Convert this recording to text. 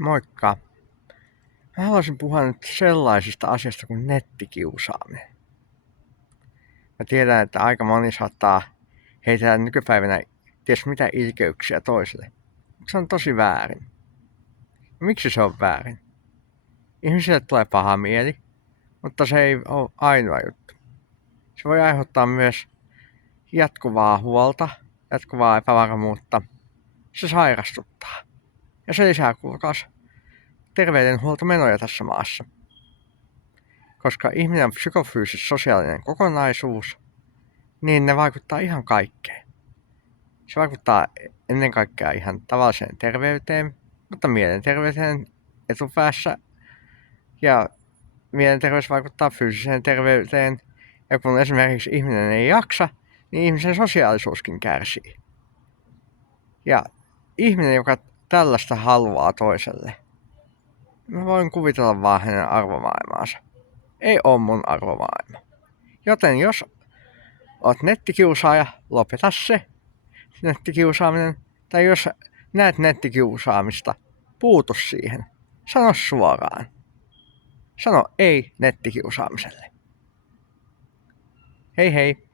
Moikka. Mä haluaisin puhua nyt sellaisista asioista kuin nettikiusaaminen. Mä tiedän, että aika moni saattaa heitellä nykypäivänä ties mitä ilkeyksiä toiselle. Se on tosi väärin. Ja miksi se on väärin? Ihmisille tulee paha mieli, mutta se ei ole ainoa juttu. Se voi aiheuttaa myös jatkuvaa huolta, jatkuvaa epävarmuutta. Se sairastuttaa. Ja se lisää kuulkaas terveydenhuoltomenoja tässä maassa. Koska ihminen on psykofyysis-sosiaalinen kokonaisuus, niin ne vaikuttaa ihan kaikkeen. Se vaikuttaa ennen kaikkea ihan tavalliseen terveyteen, mutta mielenterveyteen etupäässä. Ja mielenterveys vaikuttaa fyysiseen terveyteen. Ja kun esimerkiksi ihminen ei jaksa, niin ihmisen sosiaalisuuskin kärsii. Ja ihminen, joka tällaista haluaa toiselle, mä voin kuvitella vaan hänen arvomaailmaansa. Ei ole mun arvomaailma. Joten jos oot nettikiusaaja, lopeta se nettikiusaaminen. Tai jos näet nettikiusaamista, puutu siihen. Sano suoraan. Sano ei nettikiusaamiselle. Hei hei!